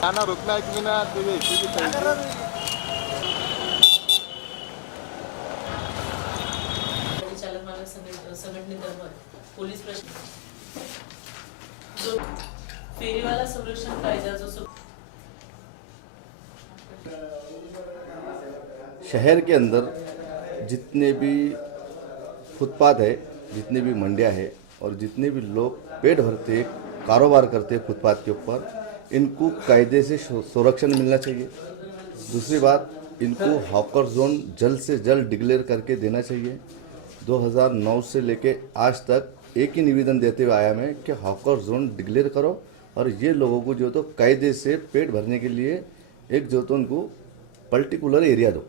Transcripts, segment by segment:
खाना रुकना एक मिनट तुझे इसी की चालक मालक संघटनेतर्फे पोलीस प्रशासन जो फेरीवाला संरक्षण कायदा जो शहर के अंदर जितने भी फुटपाथ है, जितने भी मंडियां है और जितने भी लोग पेट भरते कारोबार करते फुटपाथ के ऊपर, इनको कायदे से संरक्षण मिलना चाहिए। दूसरी बात, इनको हॉकर जोन जल्द से जल्द डिक्लेयर करके देना चाहिए। 2009 से लेके आज तक एक ही निवेदन देते हुए आया मैं कि हॉकर जोन डिक्लेयर करो और ये लोगों को जो तो कायदे से पेट भरने के लिए एक जो तो उनको पर्टिकुलर एरिया दो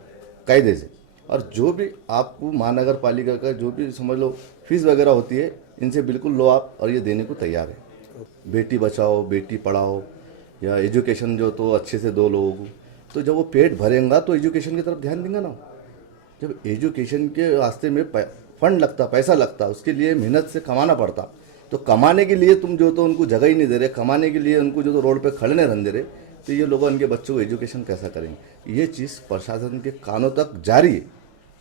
कायदे से। और जो भी आपको महानगर पालिका का जो भी समझ लो फीस वगैरह होती है, इनसे बिल्कुल लो आप, और ये देने को तैयार है। बेटी बचाओ बेटी पढ़ाओ या एजुकेशन जो तो अच्छे से दो लोगों को, तो जब वो पेट भरेगा तो एजुकेशन की तरफ ध्यान देंगे ना। जब एजुकेशन के रास्ते में फंड लगता, पैसा लगता, उसके लिए मेहनत से कमाना पड़ता, तो कमाने के लिए तुम जो तो उनको जगह ही नहीं दे रहे, कमाने के लिए उनको जो तो रोड पे खड़े नहीं रहने दे रहे, तो ये लोग उनके बच्चों को एजुकेशन कैसा करेंगे। ये चीज़ प्रशासन के कानों तक जारी है,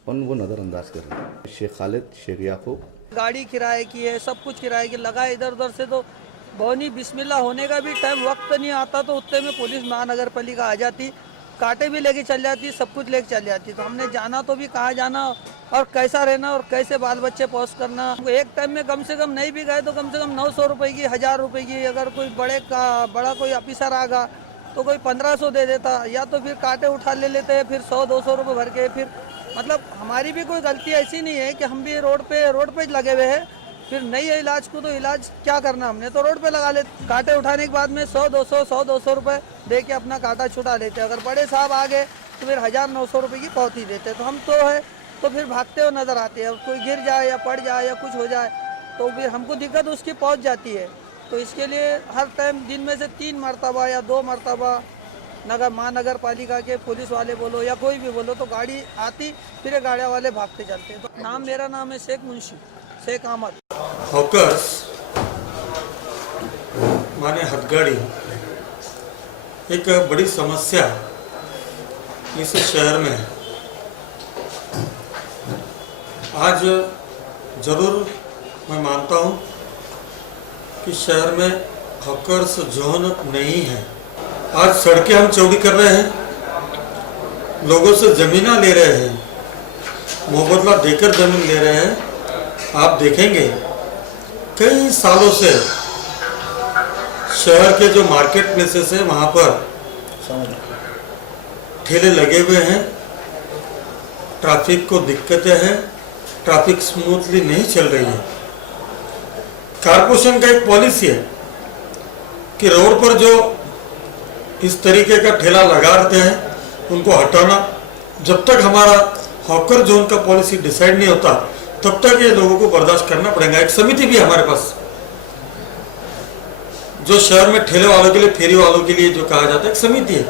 पर वो नज़रअंदाज कर रहे हैं। शेख खालिद, शेख याकूब, गाड़ी किराए की है, सब कुछ किराए की लगा इधर उधर से, तो बौनी बिस्मिल्लाह होने का भी टाइम वक्त नहीं आता, तो उतने में पुलिस महानगर पालिका आ जाती, कांटे भी लेके चल जाती, सब कुछ लेके चल जाती। तो हमने जाना तो भी कहाँ जाना और कैसा रहना और कैसे बाल बच्चे पोस्ट करना। एक टाइम में कम से कम नहीं भी गए तो कम से कम 900 रुपये की, 1000 रुपये की, अगर कोई बड़ा कोई ऑफिसर आ गया तो कोई 1500 दे देता, या तो फिर कांटे उठा ले लेते हैं, फिर 100-200 रुपये भर के। फिर मतलब हमारी भी कोई गलती ऐसी नहीं है कि हम भी रोड पे लगे हुए हैं, फिर नहीं है इलाज को, तो इलाज क्या करना, हमने तो रोड पे लगा लेते। कांटे उठाने के बाद में 100-200 रुपये दे के अपना कांटा छुटा लेते। अगर बड़े साहब आ गए तो फिर 1000-900 रुपये की पावती देते। तो हम तो है तो फिर भागते हुए नजर आते हैं, कोई गिर जाए या पड़ जाए या कुछ हो जाए तो फिर हमको दिक्कत उसकी पहुंच जाती है। तो इसके लिए हर टाइम दिन में से 3 मरतबा या 2 मरतबा महानगर पालिका के पुलिस वाले बोलो या कोई भी बोलो तो गाड़ी आती, फिर ये गाड़ियाँ वाले भागते चलते। तो मेरा नाम है शेख मुंशी, शेख अहमद। हॉकर्स माने हथगाड़ी एक बड़ी समस्या इस शहर में है। आज जरूर मैं मानता हूँ कि शहर में हॉकर्स जोन नहीं है। आज सड़कें हम चौड़ी कर रहे हैं, लोगों से ज़मीना ले रहे हैं, मुआवजा देकर ज़मीन ले रहे हैं। आप देखेंगे कई सालों से शहर के जो मार्केट प्लेसेस है वहाँ पर ठेले लगे हुए हैं, ट्रैफिक को दिक्कतें हैं, ट्रैफिक स्मूथली नहीं चल रही है। कारपोरेशन का एक पॉलिसी है कि रोड पर जो इस तरीके का ठेला लगाते हैं उनको हटाना। जब तक हमारा हॉकर जोन का पॉलिसी डिसाइड नहीं होता तब तक ये लोगों को बर्दाश्त करना पड़ेगा। एक समिति भी हमारे पास जो शहर में ठेले वालों के लिए, फेरी वालों के लिए जो कहा जाता है, एक समिति है।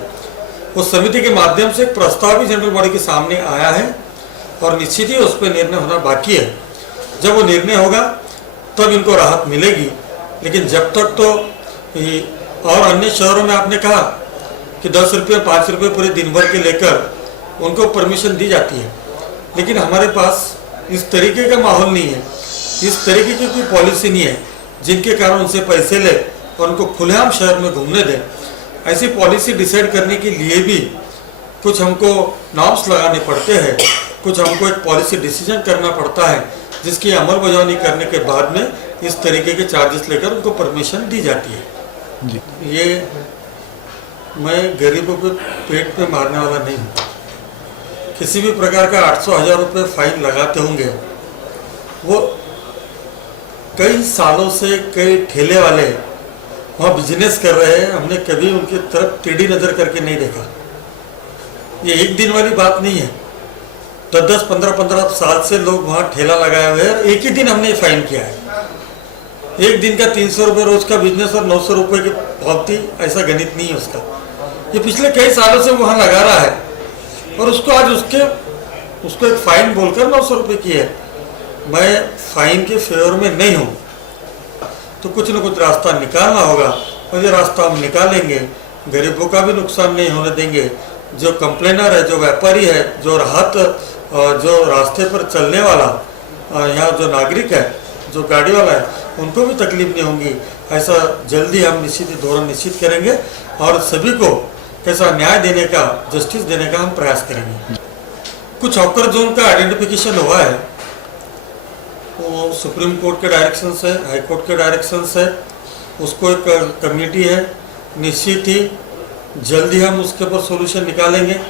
उस समिति के माध्यम से एक प्रस्ताव भी जनरल बॉडी के सामने आया है और निश्चित ही उस पर निर्णय होना बाकी है। जब वो निर्णय होगा तब इनको राहत मिलेगी, लेकिन जब तक तो और अन्य शहरों में आपने कहा कि 10 रुपये 5 रुपये पूरे दिन भर के लेकर उनको परमिशन दी जाती है, लेकिन हमारे पास इस तरीके का माहौल नहीं है, इस तरीके की कोई पॉलिसी नहीं है जिनके कारण उनसे पैसे ले और उनको खुलेआम शहर में घूमने दें। ऐसी पॉलिसी डिसाइड करने के लिए भी कुछ हमको नॉर्म्स लगाने पड़ते हैं, कुछ हमको एक पॉलिसी डिसीजन करना पड़ता है जिसकी अमलबजावनी करने के बाद में इस तरीके के चार्जेस लेकर उनको परमिशन दी जाती है जी। ये मैं गरीबों पे पेट पे मारने वाला नहीं हूँ। किसी भी प्रकार का 800-1000 रुपये फाइन लगाते होंगे, वो कई सालों से कई ठेले वाले वहाँ बिजनेस कर रहे हैं, हमने कभी उनकी तरफ टेढ़ी नज़र करके नहीं देखा। ये एक दिन वाली बात नहीं है, 10-10, 15-15 साल से लोग वहाँ ठेला लगाए हुए हैं। एक ही दिन हमने फाइन किया है, एक दिन का 300 रुपये रोज का बिजनेस और 900 रुपये की पावती, ऐसा गणित नहीं है उसका। ये पिछले कई सालों से वहाँ लगा रहा है और उसको आज उसको एक फाइन बोलकर 900 रुपये की है। मैं फाइन के फेवर में नहीं हूँ, तो कुछ न कुछ रास्ता निकालना होगा और ये रास्ता हम निकालेंगे। गरीबों का भी नुकसान नहीं होने देंगे, जो कंप्लेनर है, जो व्यापारी है, जो राहत जो रास्ते पर चलने वाला यहाँ जो नागरिक है, जो गाड़ी वाला है, उनको भी तकलीफ नहीं होगी। ऐसा जल्दी हम निश्चित करेंगे और सभी को कैसा न्याय देने का, जस्टिस देने का हम प्रयास करेंगे। कुछ हॉकर जोन का आइडेंटिफिकेशन हुआ है, वो सुप्रीम कोर्ट के डायरेक्शन से, हाई कोर्ट के डायरेक्शन से, उसको एक कमेटी है, निश्चित ही जल्दी हम उसके ऊपर सॉल्यूशन निकालेंगे।